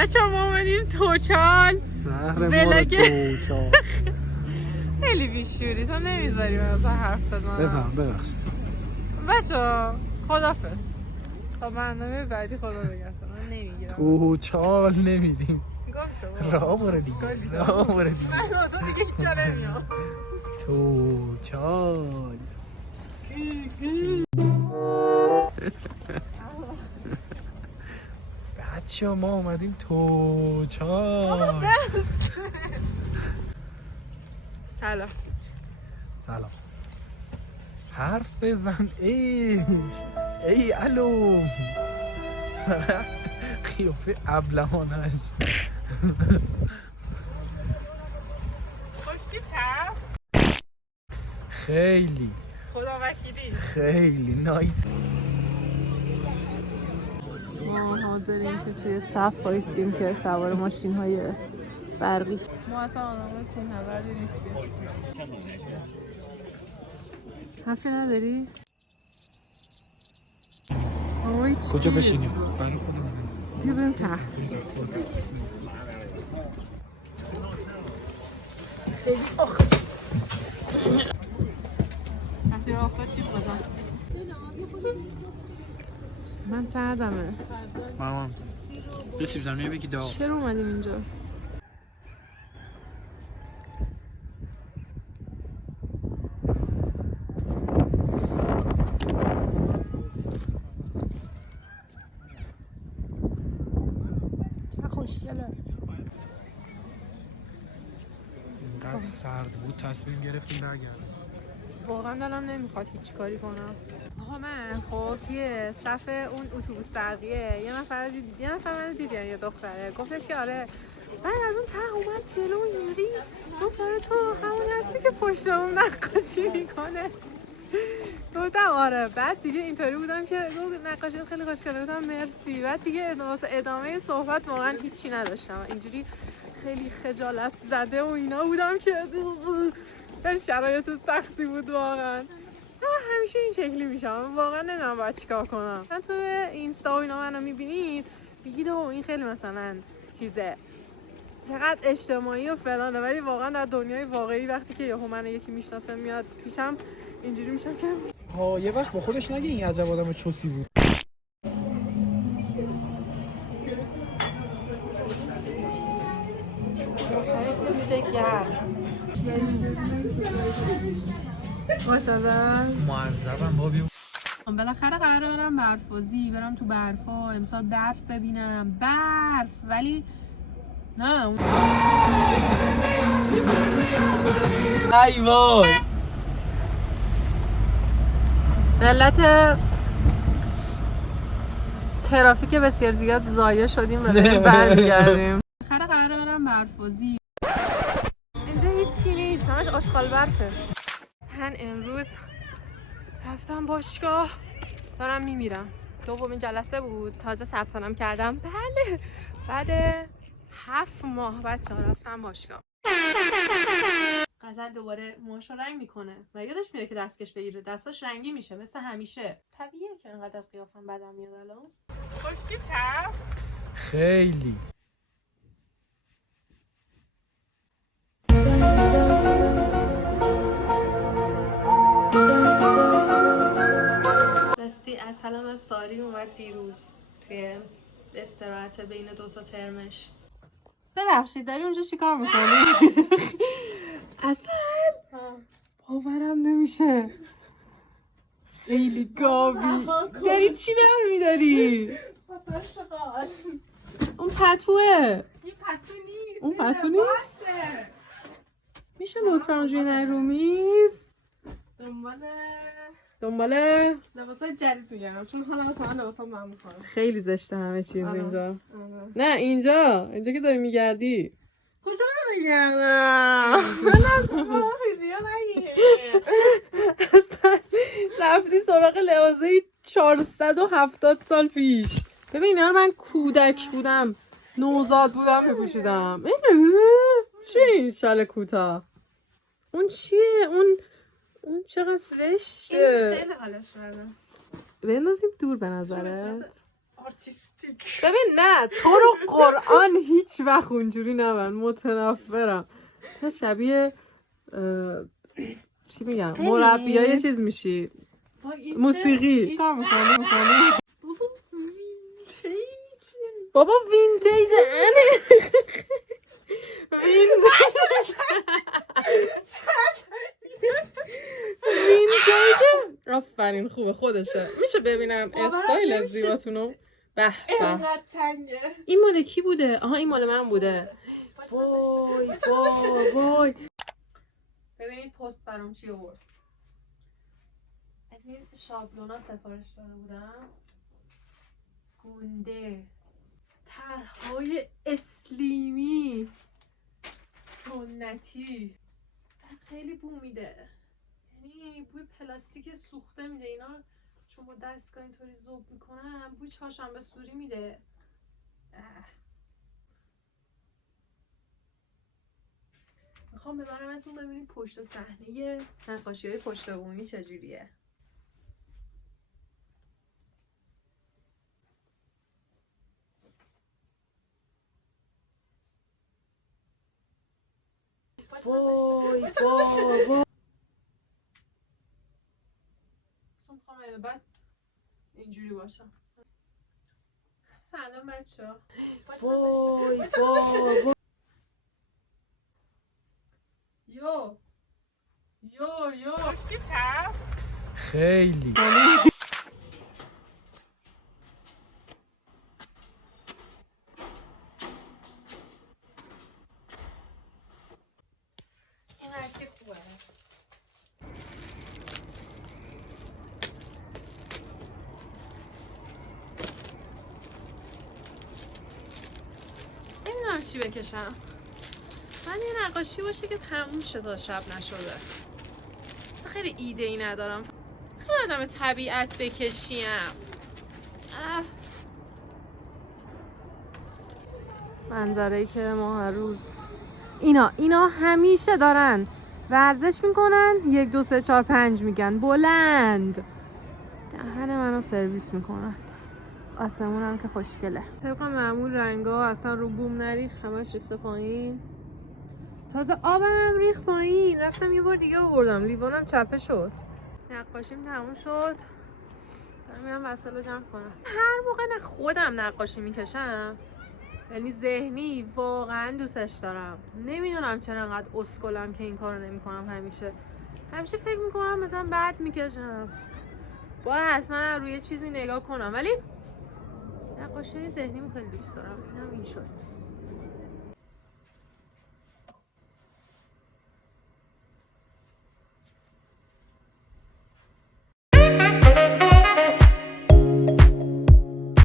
بچه ما اومدیم توچال ولاگ توچال. خیلی بیشوری تو نمیذاری من اصلا حرف بزنم. بفهم ببخشید بچه خدافظ. تا برنامه بعدی خدا نگهدار. من نمیگیرم توچال نمیدیم. گم شو راه بره دیگه من تو دیگه هیچ جا نمیام. توچال. بچه ما اومدیم توچال. سلام. سلام. حرف بزن. ای الو. قیافه ابلهانش. خوشتیب تر؟ خیلی خدا وکیلی. خیلی نایس. ما حاضریم که توی صف بایستیم که سوار ماشین های برقی. ما اصلا آدم کوهنوردی نیستیم. حرفی نداری؟ کجا بشینیم؟ برای خودمون بیا بریم ته. خیلی آخه وقتی راه افتاد چی بازم؟ من سردمه. مامان یه سیب زمینی بگی داغ. چرا اومدیم اینجا؟ چه خوشگله. اینقدر سرد بود تصمیم گرفتیم برگردیم. واقعا دلم نمیخواد هیچ کاری کنم. آقا من خب توی صف اون اتوبوس برقیه یه نفر منو دید، یه دختره گفتش که آره. بعد از اون ته اومد جلو اینجوری گفت آره تو همون هستی که پشتمون نقاشی میکنه. گفتم آره. بعد دیگه اینطوری بودم که نقاشی خیلی خوشگله. گفتم مرسی. بعد دیگه ادامه صحبت واقعا هیچی نداشتم. اینجوری خیلی خجالت زده و اینا بودم که شرایط سختی بود واقعا. همیشه این شکلی میشم. واقعا نمیدونم باید چیکار کنم. من تو اینستا و اینا منو میبینید بگید این خیلی مثلا چیزه چقدر اجتماعی و فلانه، ولی واقعا در دنیای واقعی وقتی که یهو من یکی میشناسه میاد پیشم اینجوری میشم که یه وقت با خودش نگه این عجب آدم چوسی بود. معذبم بابی. بالاخره قراره برم برفازی، برم تو برفا امسال برف ببینم. برف ولی نه ای وای علت ترافیک بسیار زیاد ضایع شدیم و برمیگردیم. بالاخره قراره برم برفازی. اینجا هیچی نیست، همش آشغال برفه. من امروز رفتم باشگاه، دارم میمیرم. دومین جلسه بود، تازه ثبت نام کردم. بله بعد 7 ماه بچه ها رفتم باشگاه. غزل دوباره موهاشو رنگ میکنه و یادش میره که دستکش بگیره، دستاش رنگی میشه مثل همیشه. طبیعیه که انقدر از قیافم بدم میاد الان. خوشتیب تر؟ خیلی. راستی اصلا از ساری اومد دیروز توی استراحت بین 2 تا ترمش. ببخشید داری اونجا چیکار میکنی؟ اصلا باورم نمیشه. خیلی گاوی. داری چی برمیداری؟ اون پتوه. این پتو نیست. اون پتو نیست؟ میشه لطفا اونجوری نرو میز؟ دنبال لباسای جدید میگردم چون حالا مثلا لباسام من میخوام. خیلی زشته همه چیز اینجا. نه اینجا که داری میگردی. کجا من بگردم؟ من از ویدیو نگیر. اصلا رفتی سراغ لباسای 470 سال پیش. ببین اینا رو من کودک بودم نوزاد بودم میپوشیدم. چی این شال کوتاه؟ اون چیه؟ اون چقدر زشته. خیلی حالش بده. بندازیم دور به نظرت؟ آرتیستیک. ببین نه تو رو قرآن هیچ وقت اونجوری نبند، متنفرم. مثلا شبیه چی میگم مربیای چیز میشی، موسیقی کار میکنی. بابا وینتیج انه. وینتیج. آفرین خوبه خودشه. میشه ببینم استایل زیباتونو؟ به به. این مال کی بوده؟ آها این مال من بوده. وای وای وای. ببینید پست برام چی آورد. از این شابلونا سفارش داده بودم. گونده، طرح‌های اسلیمی، سنتی، خیلی بو میده. یعنی بوی پلاستیک سوخته میده. اینا چون با دستگاه اینطوری ذوب میکنن بوی چهارشنبه سوری میده. میخوام ببرمتون ببینید پشت صحنه نقاشی‌های پشت بومی چجوریه. وای وای. میخوام بعد اینجوری باشم. سلام بچه‌ها. وای وای. یو خیلی این رنگ خوبه. نمیدونم چی بکشم. من یه نقاشی باشه که تموم شه تا شب نشده. اصلا خیلی ایده ای ندارم. خیلی آدم طبیعت بکشیم. منظره‌ای که ما هر روز اینا همیشه دارن ورزش میکنن. 1 2 3 4 5 میگن بلند. دهن منو سرویس میکنن. آسمون هم که خوشگله. طبق معمول رنگا اصلا رو بوم نریخ، همش ریخته پایین. تازه آبم ریخت پایین. رفتم یه بار دیگه آوردم، لیوانم چپه شد. نقاشیم تموم شد. دارم میرم وسایلو جمع کنم. هر موقع خودم نقاشی میکشم، یعنی ذهنی، واقعا دوستش دارم. نمیدونم چرا انقدر اسکلم که این کارو نمیکنم. همیشه فکر میکنم مثلا بد میکشم، باید حتما روی چیزی نگاه کنم، ولی نقاشی ذهنیمو خیلی دوست دارم. اینم این شد.